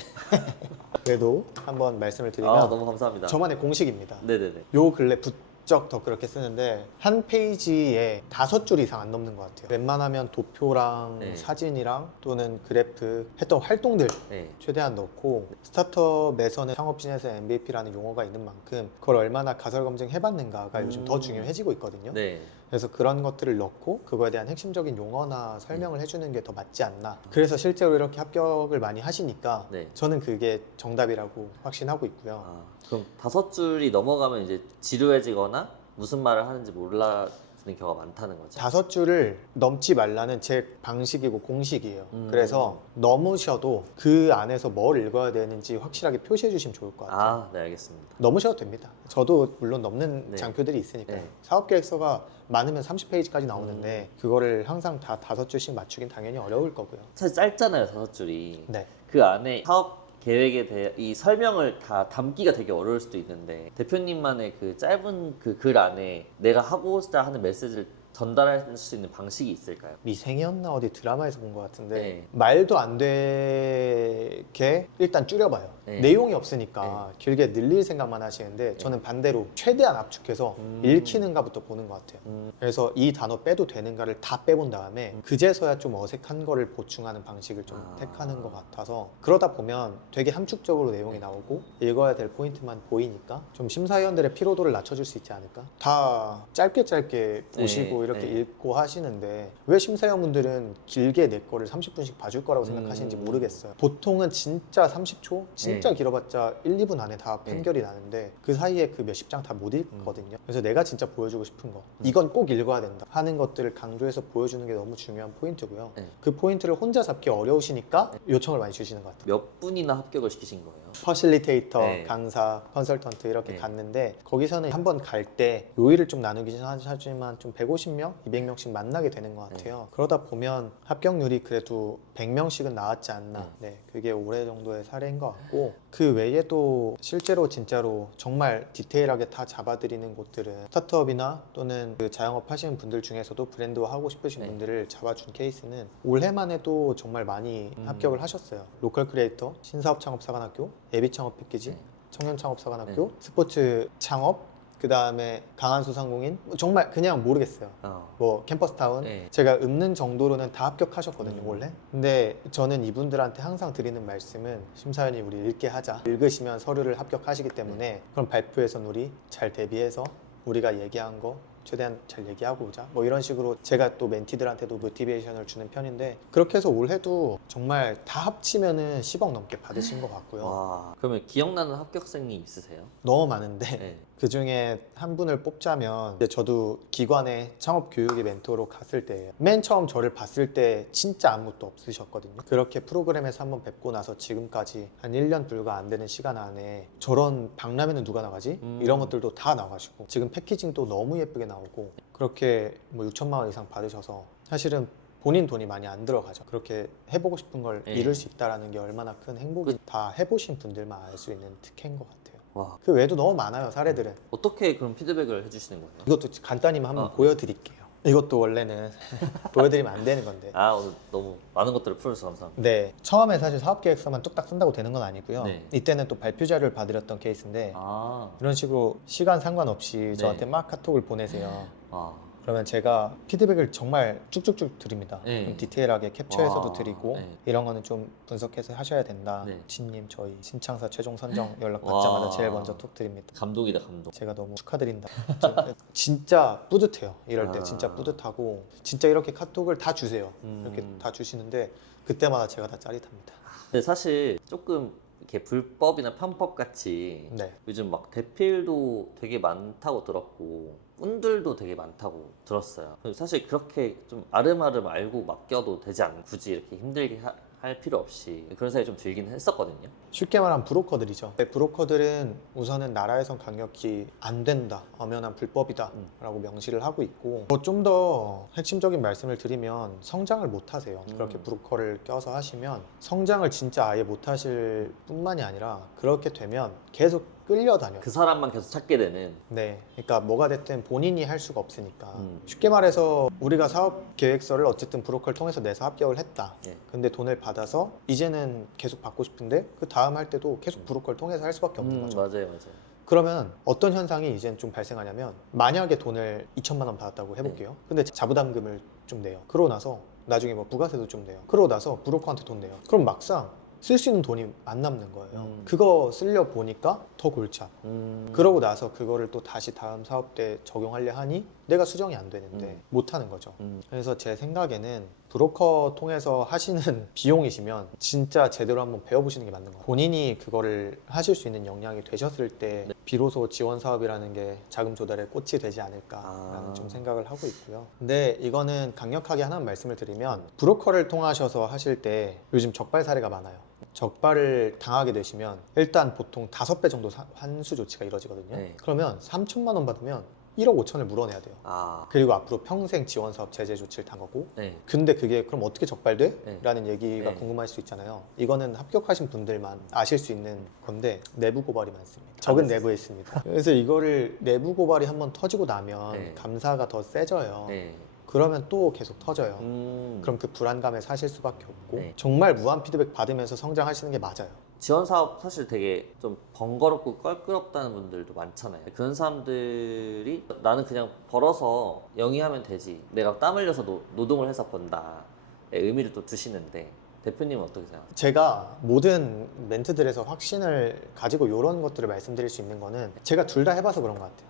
그래도 한번 말씀을 드리면 아, 너무 감사합니다. 저만의 공식입니다. 네네네. 요 근래 부쩍 더 그렇게 쓰는데 한 페이지에 5줄 이상 안 넘는 것 같아요. 웬만하면 도표랑 네. 사진이랑 또는 그래프 했던 활동들 네. 최대한 넣고 스타트업에서는 창업 비즈니스 MVP라는 용어가 있는 만큼 그걸 얼마나 가설 검증 해봤는가가 요즘 더 중요해지고 있거든요. 네. 그래서 그런 것들을 넣고 그거에 대한 핵심적인 용어나 설명을 해주는 게 더 맞지 않나. 그래서 실제로 이렇게 합격을 많이 하시니까 네. 저는 그게 정답이라고 확신하고 있고요. 아, 그럼 5줄이 넘어가면 이제 지루해지거나 무슨 말을 하는지 몰라지는 경우가 많다는 거죠. 5줄을 넘지 말라는 제 방식이고 공식이에요. 음. 그래서 넘으셔도 그 안에서 뭘 읽어야 되는지 확실하게 표시해 주시면 좋을 것 같아요. 아, 네, 알겠습니다. 넘으셔도 됩니다. 저도 물론 넘는 네. 장표들이 있으니까 네. 사업계획서가 많으면 30페이지까지 나오는데 그거를 항상 다 5줄씩 맞추긴 당연히 어려울 거고요. 사실 짧잖아요, 5줄이. 네. 그 안에 사업 계획에 대해 이 설명을 다 담기가 되게 어려울 수도 있는데 대표님만의 그 짧은 그 글 안에 내가 하고자 하는 메시지를 전달할 수 있는 방식이 있을까요? 미생이었나 어디 드라마에서 본 것 같은데 네. 말도 안 되게 일단 줄여봐요. 네. 내용이 없으니까 길게 늘릴 생각만 하시는데 저는 반대로 최대한 압축해서 읽히는가부터 보는 것 같아요. 그래서 이 단어 빼도 되는가를 다 빼본 다음에 그제서야 좀 어색한 거를 보충하는 방식을 좀 아. 택하는 것 같아서 그러다 보면 되게 함축적으로 내용이 나오고 읽어야 될 포인트만 보이니까 좀 심사위원들의 피로도를 낮춰줄 수 있지 않을까? 다 짧게 보시고 네, 이렇게 네. 읽고 하시는데 왜 심사위원분들은 길게 내 거를 30분씩 봐줄 거라고 생각하시는지 모르겠어요. 보통은 진짜 30초? 진짜 네. 길어봤자 1, 2분 안에 다 네. 판결이 나는데 그 사이에 그 몇십 장 다 못 읽거든요. 그래서 내가 진짜 보여주고 싶은 거 이건 꼭 읽어야 된다 하는 것들을 강조해서 보여주는 게 너무 중요한 포인트고요. 네. 그 포인트를 혼자 잡기 어려우시니까 요청을 많이 주시는 것 같아요. 몇 분이나 합격을 시키신 거예요? 퍼실리테이터, 네. 강사, 컨설턴트 이렇게 네. 갔는데 거기서는 한 번 갈 때 요일을 좀 나누긴 하지만 좀 150명, 200명씩 만나게 되는 것 같아요. 그러다 보면 합격률이 그래도 100명씩은 나왔지 않나. 네, 그게 올해 정도의 사례인 것 같고 그 외에도 실제로 진짜로 정말 디테일하게 다 잡아드리는 곳들은 스타트업이나 또는 그 자영업 하시는 분들 중에서도 브랜드화 하고 싶으신 네. 분들을 잡아준 케이스는 올해만 해도 정말 많이 합격을 하셨어요. 로컬 크리에이터, 신사업 창업사관학교, 예비 창업 패키지, 네. 청년 창업사관학교, 스포츠 창업, 그 다음에 강한소상공인 정말 그냥 모르겠어요. 뭐 캠퍼스타운 네. 제가 읊는 정도로는 다 합격하셨거든요 원래. 근데 저는 이분들한테 항상 드리는 말씀은 심사위원이 우리 읽게 하자. 읽으시면 서류를 합격하시기 때문에 그럼 발표에선 우리 잘 대비해서 우리가 얘기한 거 최대한 잘 얘기하고 오자 뭐 이런 식으로 제가 또 멘티들한테도 모티베이션을 주는 편인데 그렇게 해서 올해도 정말 다 합치면은 10억 넘게 받으신 것 같고요. 와, 그러면 기억나는 합격생이 있으세요? 너무 많은데 네. 그 중에 한 분을 뽑자면 이제 저도 기관의 창업 교육의 멘토로 갔을 때 맨 처음 저를 봤을 때 진짜 아무것도 없으셨거든요. 그렇게 프로그램에서 한번 뵙고 나서 지금까지 한 1년 불과 안 되는 시간 안에 저런 박람회는 누가 나가지? 이런 것들도 다 나가시고 지금 패키징도 너무 예쁘게 나오고 그렇게 뭐 6천만 원 이상 받으셔서 사실은 본인 돈이 많이 안 들어가죠. 그렇게 해보고 싶은 걸 네. 이룰 수 있다는 게 얼마나 큰 행복이 다 해보신 분들만 알 수 있는 특혜인 것 같아요. 와, 그 외에도 너무 많아요 사례들은. 어떻게 그럼 피드백을 해주시는 거예요? 이것도 간단히만 한번 어. 보여드릴게요. 이것도 원래는 보여드리면 안 되는 건데. 아, 오늘 너무 많은 것들을 풀어주셔서 감사합니다. 네, 처음에 사실 사업계획서만 뚝딱 쓴다고 되는 건 아니고요. 네. 이때는 또 발표 자료를 받으렸던 케이스인데 아, 이런 식으로 시간 상관없이 저한테 네. 막 카톡을 보내세요. 아, 그러면 제가 피드백을 정말 쭉쭉쭉 드립니다. 네. 좀 디테일하게 캡처해서도 와, 드리고 네. 이런 거는 좀 분석해서 하셔야 된다. 네. 진님 저희 신창사 최종 선정 연락 와. 받자마자 제일 먼저 톡 드립니다. 감동이다, 감동. 제가 너무 축하드린다. 좀 진짜 뿌듯해요. 이럴 때 아. 진짜 뿌듯하고 진짜 이렇게 카톡을 다 주세요. 이렇게 다 주시는데 그때마다 제가 다 짜릿합니다. 근데 사실 조금 이렇게 불법이나 편법 같이 네. 요즘 막 대필도 되게 많다고 들었고 분들도 되게 많다고 들었어요. 사실 그렇게 좀 아름아름 알고 맡겨도 되지 않나, 굳이 이렇게 힘들게 할 필요 없이 그런 생각이 좀 들긴 했었거든요. 쉽게 말하면 브로커들이죠. 브로커들은 우선은 나라에선 강력히 안 된다, 엄연한 불법이다 라고 명시를 하고 있고, 좀 더 핵심적인 말씀을 드리면 성장을 못 하세요. 그렇게 브로커를 껴서 하시면 성장을 진짜 아예 못 하실 뿐만이 아니라 그렇게 되면 계속 끌려다녀요. 그 사람만 계속 찾게 되는. 네, 그러니까 뭐가 됐든 본인이 할 수가 없으니까. 쉽게 말해서 우리가 사업 계획서를 어쨌든 브로커를 통해서 내서 합격을 했다. 네. 근데 돈을 받아서 이제는 계속 받고 싶은데 그 다음 할 때도 계속 브로커를 통해서 할 수밖에 없는 거죠. 맞아요. 그러면 어떤 현상이 이젠 좀 발생하냐면, 만약에 돈을 2천만 원 받았다고 해볼게요. 근데 자부담금을 좀 내요. 그러고 나서 나중에 뭐 부가세도 좀 내요. 그러고 나서 브로커한테 돈 내요. 그럼 막상 쓸 수 있는 돈이 안 남는 거예요. 그거 쓰려 보니까 더 골치 아파. 그러고 나서 그거를 또 다시 다음 사업 때 적용하려 하니 내가 수정이 안 되는데 못 하는 거죠. 그래서 제 생각에는 브로커 통해서 하시는 비용이시면 진짜 제대로 한번 배워보시는 게 맞는 것 같아요. 본인이 그거를 하실 수 있는 역량이 되셨을 때 비로소 지원 사업이라는 게 자금 조달의 꽃이 되지 않을까라는 좀 생각을 하고 있고요. 근데 이거는 강력하게 하나 말씀을 드리면, 브로커를 통하셔서 하실 때 요즘 적발 사례가 많아요. 적발을 당하게 되시면 일단 보통 5배 정도 환수 조치가 이루어지거든요. 네. 그러면 3천만 원 받으면 1억 5천을 물어내야 돼요. 그리고 앞으로 평생 지원 사업 제재 조치를 당하고. 네. 근데 그게 그럼 어떻게 적발돼? 네. 라는 얘기가 네. 궁금할 수 있잖아요. 이거는 합격하신 분들만 아실 수 있는 건데 내부 고발이 많습니다. 적은 내부에 있습니다. 그래서 이거를 내부 고발이 한번 터지고 나면 네. 감사가 더 세져요. 네. 그러면 또 계속 터져요. 그럼 그 불안감에 사실 수밖에 없고. 네. 정말 무한 피드백 받으면서 성장하시는 게 맞아요. 지원 사업 사실 되게 좀 번거롭고 껄끄럽다는 분들도 많잖아요. 그런 사람들이 나는 그냥 벌어서 영위하면 되지, 내가 땀 흘려서 노동을 해서 번다의 의미를 또 두시는데, 대표님은 어떻게 생각하세요? 제가 모든 멘트들에서 확신을 가지고 이런 것들을 말씀드릴 수 있는 거는 제가 둘 다 해봐서 그런 것 같아요.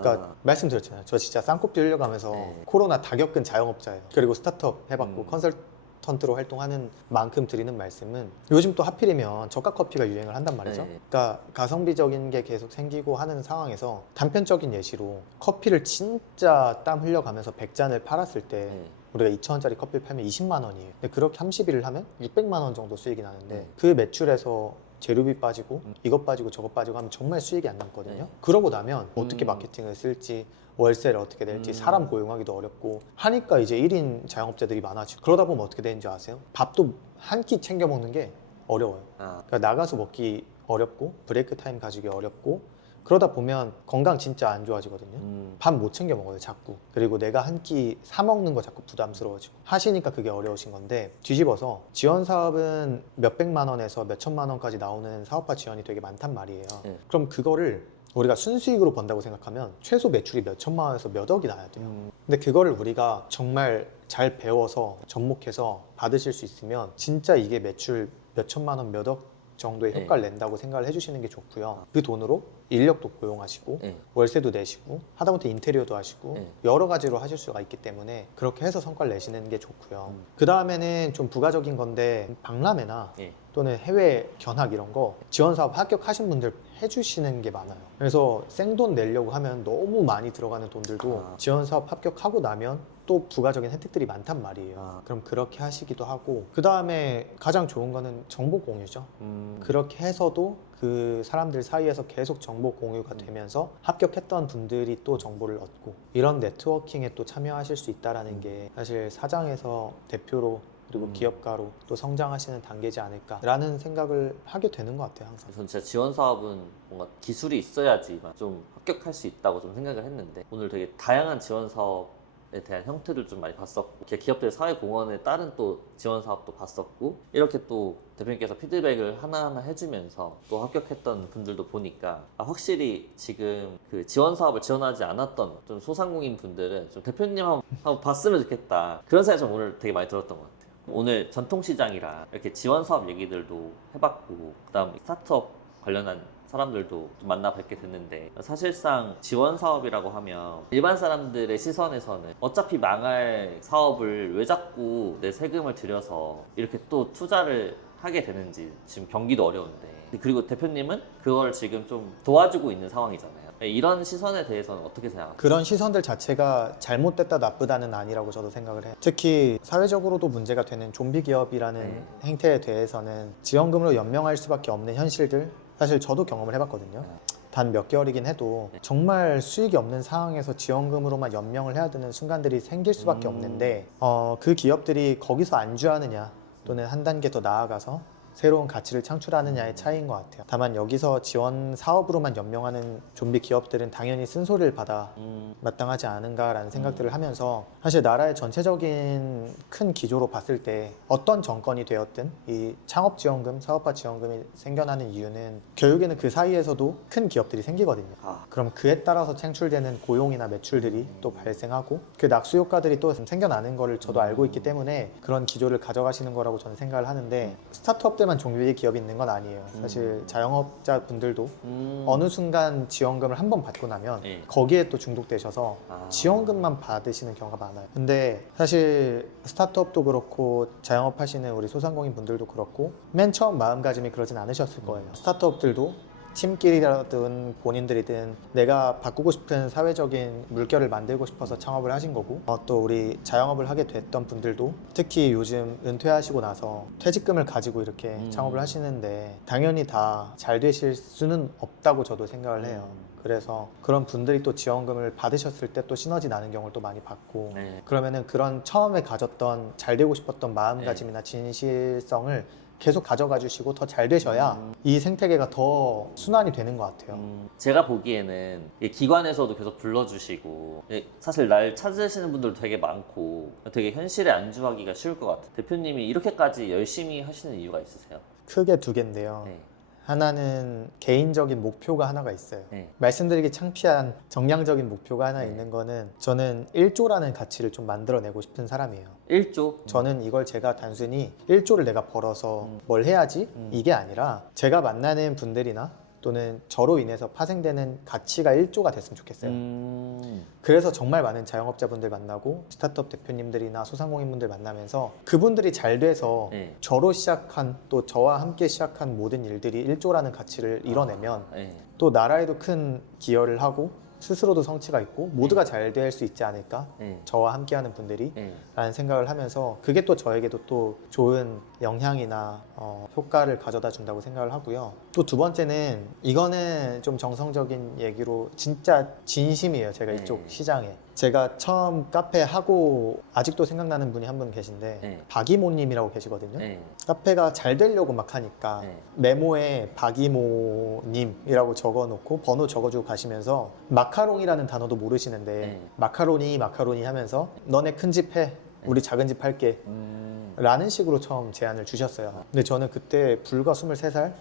그러니까 말씀드렸잖아요. 저 진짜 쌍코피 흘려가면서 네. 코로나 다 겪은 자영업자예요. 그리고 스타트업 해봤고 컨설턴트로 활동하는 만큼 드리는 말씀은, 요즘 또 하필이면 저가 커피가 유행을 한단 말이죠. 네. 그러니까 가성비적인 게 계속 생기고 하는 상황에서 단편적인 예시로 커피를 진짜 땀 흘려가면서 100잔을 팔았을 때 네. 우리가 2,000원짜리 커피를 팔면 20만 원이에요. 근데 그렇게 30일을 하면 600만 원 정도 수익이 나는데, 네. 그 매출에서 재료비 빠지고 이것 빠지고 저것 빠지고 하면 정말 수익이 안 남거든요. 네. 그러고 나면 어떻게 마케팅을 쓸지, 월세를 어떻게 낼지, 사람 고용하기도 어렵고 하니까 이제 1인 자영업자들이 많아지고, 그러다 보면 어떻게 되는지 아세요? 밥도 한 끼 챙겨 먹는 게 어려워요. 그러니까 나가서 먹기 어렵고 브레이크 타임 가지기 어렵고, 그러다 보면 건강 진짜 안 좋아지거든요. 밥 못 챙겨 먹어요, 자꾸. 그리고 내가 한 끼 사 먹는 거 자꾸 부담스러워지고 하시니까 그게 어려우신 건데, 뒤집어서 지원 사업은 몇백만 원에서 몇천만 원까지 나오는 사업화 지원이 되게 많단 말이에요. 네. 그럼 그거를 우리가 순수익으로 번다고 생각하면 최소 매출이 몇천만 원에서 몇 억이 나야 돼요. 근데 그거를 우리가 정말 잘 배워서 접목해서 받으실 수 있으면 진짜 이게 매출 몇천만 원, 몇 억 정도의 네. 효과를 낸다고 생각을 해주시는 게 좋고요. 그 돈으로 인력도 고용하시고 네. 월세도 내시고 하다못해 인테리어도 하시고 네. 여러 가지로 하실 수가 있기 때문에 그렇게 해서 성과를 내시는 게 좋고요. 그 다음에는 좀 부가적인 건데, 박람회나 네. 또는 해외 견학 이런 거 지원 사업 합격하신 분들 해주시는 게 많아요. 그래서 생돈 내려고 하면 너무 많이 들어가는 돈들도 지원 사업 합격하고 나면 또 부가적인 혜택들이 많단 말이에요. 그럼 그렇게 하시기도 하고, 그 다음에 가장 좋은 거는 정보 공유죠. 그렇게 해서도 그 사람들 사이에서 계속 정보 공유가 되면서 합격했던 분들이 또 정보를 얻고, 이런 네트워킹에 또 참여하실 수 있다는 게 사실 사장에서 대표로 그리고 기업가로 또 성장하시는 단계지 않을까라는 생각을 하게 되는 것 같아요, 항상. 전 진짜 지원 사업은 뭔가 기술이 있어야지만 좀 합격할 수 있다고 좀 생각을 했는데, 오늘 되게 다양한 지원 사업에 대한 형태를 좀 많이 봤었고, 기업들 사회공헌에 따른 또 지원 사업도 봤었고, 이렇게 또 대표님께서 피드백을 하나하나 해주면서 또 합격했던 분들도 보니까, 확실히 지금 그 지원 사업을 지원하지 않았던 좀 소상공인 분들은 좀 대표님 한번 봤으면 좋겠다, 그런 생각이 좀 오늘 되게 많이 들었던 것 같아요. 오늘 전통시장이라 이렇게 지원 사업 얘기들도 해봤고, 그다음 스타트업 관련한 사람들도 좀 만나 뵙게 됐는데, 사실상 지원 사업이라고 하면 일반 사람들의 시선에서는 어차피 망할 사업을 왜 자꾸 내 세금을 들여서 이렇게 또 투자를 하게 되는지, 지금 경기도 어려운데, 그리고 대표님은 그걸 지금 좀 도와주고 있는 상황이잖아요. 이런 시선에 대해서는 어떻게 생각하세요? 그런 시선들 자체가 잘못됐다 나쁘다는 아니라고 저도 생각을 해요. 특히 사회적으로도 문제가 되는 좀비 기업이라는 행태에 대해서는 지원금으로 연명할 수밖에 없는 현실들, 사실 저도 경험을 해봤거든요. 단 몇 개월이긴 해도 정말 수익이 없는 상황에서 지원금으로만 연명을 해야 되는 순간들이 생길 수밖에 없는데 그 기업들이 거기서 안주하느냐 또는 한 단계 더 나아가서 새로운 가치를 창출하느냐의 차이인 것 같아요. 다만 여기서 지원 사업으로만 연명하는 좀비 기업들은 당연히 쓴소리를 받아 마땅하지 않은가라는 생각들을 하면서 사실 나라의 전체적인 큰 기조로 봤을 때 어떤 정권이 되었든 이 창업지원금, 사업화 지원금이 생겨나는 이유는 결국에는 그 사이에서도 큰 기업들이 생기거든요. 그럼 그에 따라서 창출되는 고용이나 매출들이 또 발생하고 그 낙수 효과들이 또 생겨나는 거를 저도 알고 있기 때문에 그런 기조를 가져가시는 거라고 저는 생각을 하는데 스타트업들만 종비 기업이 있는 건 아니에요. 사실 자영업자 분들도 어느 순간 지원금을 한 번 받고 나면 거기에 또 중독되셔서 지원금만 받으시는 경우가 많아요. 근데 사실 스타트업도 그렇고 자영업 하시는 우리 소상공인 분들도 그렇고 맨 처음 마음가짐이 그러진 않으셨을 거예요. 스타트업들도 팀끼리라든 본인들이든 내가 바꾸고 싶은 사회적인 물결을 만들고 싶어서 창업을 하신 거고 또 우리 자영업을 하게 됐던 분들도 특히 요즘 은퇴하시고 나서 퇴직금을 가지고 이렇게 창업을 하시는데 당연히 다 잘 되실 수는 없다고 저도 생각을 해요. 그래서 그런 분들이 또 지원금을 받으셨을 때 또 시너지 나는 경우를 또 많이 봤고 그러면은 그런 처음에 가졌던 잘 되고 싶었던 마음가짐이나 진실성을 계속 가져가 주시고 더 잘 되셔야 이 생태계가 더 순환이 되는 것 같아요. 제가 보기에는 이 기관에서도 계속 불러주시고 사실 날 찾으시는 분들도 되게 많고 되게 현실에 안주하기가 쉬울 것 같아요. 대표님이 이렇게까지 열심히 하시는 이유가 있으세요? 크게 두 개인데요. 하나는 개인적인 목표가 하나가 있어요. 말씀드리기 창피한 정량적인 목표가 하나 있는 거는 저는 1조라는 가치를 좀 만들어내고 싶은 사람이에요. 1조? 저는 이걸 제가 단순히 1조를 내가 벌어서 뭘 해야지 이게 아니라 제가 만나는 분들이나 또는 저로 인해서 파생되는 가치가 1조가 됐으면 좋겠어요. 그래서 정말 많은 자영업자분들 만나고 스타트업 대표님들이나 소상공인분들 만나면서 그분들이 잘 돼서 저로 시작한 또 저와 함께 시작한 모든 일들이 1조라는 가치를 이뤄내면 또 나라에도 큰 기여를 하고 스스로도 성취가 있고 모두가 잘 될 수 있지 않을까 저와 함께하는 분들이 라는 생각을 하면서 그게 또 저에게도 또 좋은 영향이나 효과를 가져다 준다고 생각을 하고요. 또 두 번째는 이거는 좀 정성적인 얘기로 진짜 진심이에요. 제가 이쪽 시장에 제가 처음 카페 하고 아직도 생각나는 분이 한 분 계신데 박이모님이라고 계시거든요. 카페가 잘 되려고 막 하니까 메모에 박이모님이라고 적어놓고 번호 적어주고 가시면서 마카롱이라는 단어도 모르시는데 마카로니 하면서 너네 큰 집 해 우리 작은 집 할게 라는 식으로 처음 제안을 주셨어요. 근데 저는 그때 불과 23살의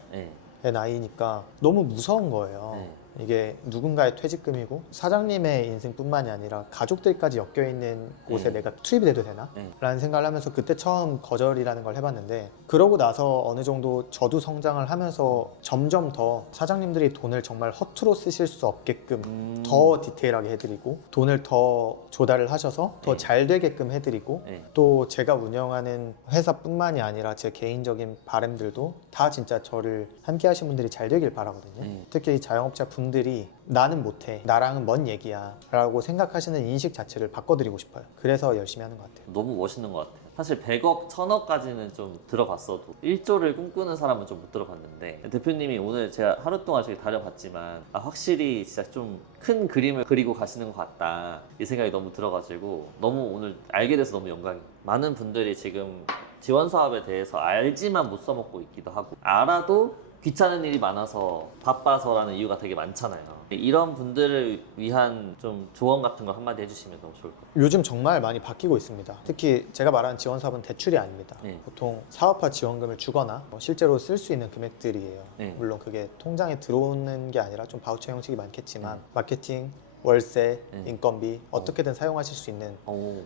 나이니까 너무 무서운 거예요. 이게 누군가의 퇴직금이고 사장님의 인생뿐만이 아니라 가족들까지 엮여있는 곳에 내가 투입이 돼도 되나? 라는 생각을 하면서 그때 처음 거절이라는 걸 해봤는데 그러고 나서 어느 정도 저도 성장을 하면서 점점 더 사장님들이 돈을 정말 허투루 쓰실 수 없게끔 더 디테일하게 해드리고 돈을 더 조달을 하셔서 더 잘 되게끔 해드리고 또 제가 운영하는 회사뿐만이 아니라 제 개인적인 바람들도 다 진짜 저를 함께 하신 분들이 잘 되길 바라거든요. 특히 자영업자 분들이 나는 못해 나랑은 먼 얘기야 라고 생각하시는 인식 자체를 바꿔드리고 싶어요. 그래서 열심히 하는 것 같아요. 너무 멋있는 것 같아요. 사실 100억, 1000억까지는 좀 들어봤어도 1조를 꿈꾸는 사람은 좀 못 들어봤는데 대표님이 오늘 제가 하루 동안 저기 다녀봤지만 확실히 진짜 좀 큰 그림을 그리고 가시는 것 같다 이 생각이 너무 들어가지고 너무 오늘 알게 돼서 너무 영광이에요. 많은 분들이 지금 지원 사업에 대해서 알지만 못 써먹고 있기도 하고 알아도 귀찮은 일이 많아서 바빠서라는 이유가 되게 많잖아요. 이런 분들을 위한 좀 조언 같은 거 한마디 해주시면 너무 좋을 것 같아요. 요즘 정말 많이 바뀌고 있습니다. 특히 제가 말하는 지원 사업은 대출이 아닙니다. 보통 사업화 지원금을 주거나 실제로 쓸 수 있는 금액들이에요. 물론 그게 통장에 들어오는 게 아니라 좀 바우처 형식이 많겠지만 마케팅, 월세, 인건비 어떻게든 사용하실 수 있는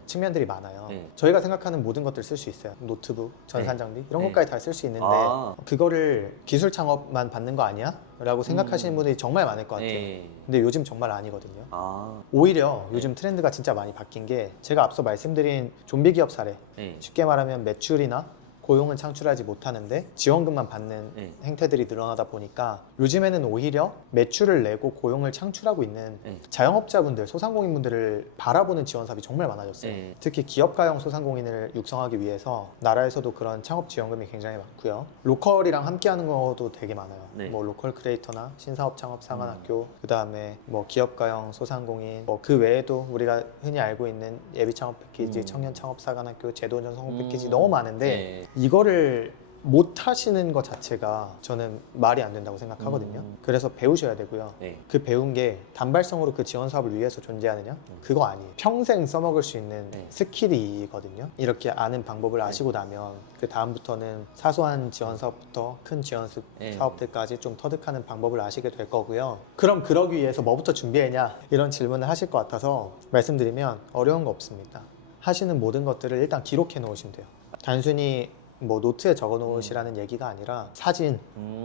측면들이 많아요. 저희가 생각하는 모든 것들 쓸 수 있어요. 노트북, 전산 장비 이런 것까지 다 쓸 수 있는데 그거를 기술 창업만 받는 거 아니야? 라고 생각하시는 분들이 정말 많을 것 같아요. 근데 요즘 정말 아니거든요. 오히려 요즘 트렌드가 진짜 많이 바뀐 게 제가 앞서 말씀드린 좀비 기업 사례 쉽게 말하면 매출이나 고용은 창출하지 못하는데 지원금만 받는 네. 행태들이 늘어나다 보니까 요즘에는 오히려 매출을 내고 고용을 창출하고 있는 네. 자영업자분들, 소상공인분들을 바라보는 지원 사업이 정말 많아졌어요. 네. 특히 기업가형 소상공인을 육성하기 위해서 나라에서도 그런 창업 지원금이 굉장히 많고요. 로컬이랑 함께하는 것도 되게 많아요. 네. 뭐 로컬 크리에이터나 신사업 창업 상한학교, 그다음에 뭐 기업가형 소상공인, 뭐 그 외에도 우리가 흔히 알고 있는 예비 창업 패키지, 청년 창업 상한학교, 제도전 성공 패키지 너무 많은데 네. 이거를 못 하시는 것 자체가 저는 말이 안 된다고 생각하거든요. 그래서 배우셔야 되고요. 네. 그 배운 게 단발성으로 그 지원 사업을 위해서 존재하느냐? 그거 아니에요. 평생 써먹을 수 있는 네. 스킬이거든요. 이렇게 아는 방법을 아시고 나면 그 다음부터는 사소한 지원 사업부터 큰 지원 네. 사업들까지 좀 터득하는 방법을 아시게 될 거고요. 그럼 그러기 위해서 뭐부터 준비했냐? 이런 질문을 하실 것 같아서 말씀드리면 어려운 거 없습니다. 하시는 모든 것들을 일단 기록해 놓으시면 돼요. 단순히 뭐 노트에 적어 놓으시라는 얘기가 아니라 사진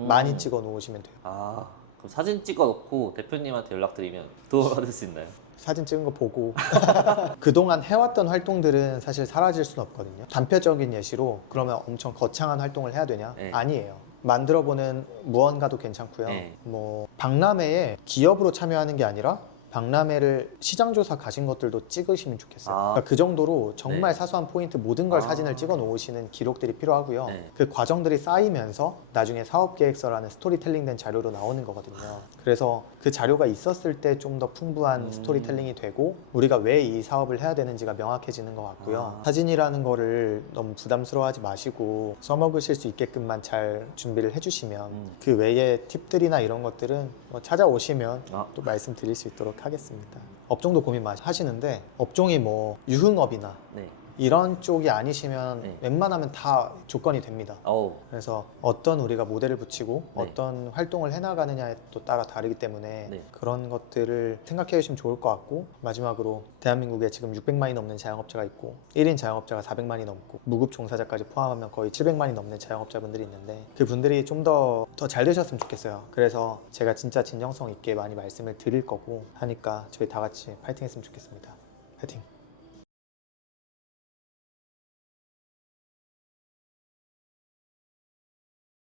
많이 찍어 놓으시면 돼요. 아, 그럼 사진 찍어 놓고 대표님한테 연락드리면 도움 받을 수 있나요? 사진 찍은 거 보고 그동안 해왔던 활동들은 사실 사라질 수는 없거든요. 단편적인 예시로 그러면 엄청 거창한 활동을 해야 되냐? 네. 아니에요. 만들어보는 무언가도 괜찮고요. 네. 뭐 박람회에 기업으로 참여하는 게 아니라 박람회를 시장조사 가신 것들도 찍으시면 좋겠어요. 아. 그러니까 그 정도로 정말 네. 사소한 포인트 모든 걸 아. 사진을 찍어 놓으시는 기록들이 필요하고요. 네. 그 과정들이 쌓이면서 나중에 사업계획서라는 스토리텔링된 자료로 나오는 거거든요. 그래서 그 자료가 있었을 때 좀 더 풍부한 스토리텔링이 되고 우리가 왜 이 사업을 해야 되는지가 명확해지는 것 같고요. 아. 사진이라는 거를 너무 부담스러워하지 마시고 써먹으실 수 있게끔만 잘 준비를 해주시면 그 외에 팁들이나 이런 것들은 뭐 찾아오시면 아. 또 말씀드릴 수 있도록 하겠습니다. 업종도 고민 많이 하시는데 업종이 뭐 유흥업이나 네. 이런 쪽이 아니시면 네. 웬만하면 다 조건이 됩니다. 어우. 그래서 어떤 우리가 모델을 붙이고 네. 어떤 활동을 해나가느냐에 또 따라 다르기 때문에 네. 그런 것들을 생각해 주시면 좋을 것 같고 마지막으로 대한민국에 지금 600만이 넘는 자영업자가 있고 1인 자영업자가 400만이 넘고 무급 종사자까지 포함하면 거의 700만이 넘는 자영업자분들이 있는데 그분들이 좀 더 잘 되셨으면 좋겠어요. 그래서 제가 진짜 진정성 있게 많이 말씀을 드릴 거고 하니까 저희 다 같이 파이팅 했으면 좋겠습니다. 파이팅!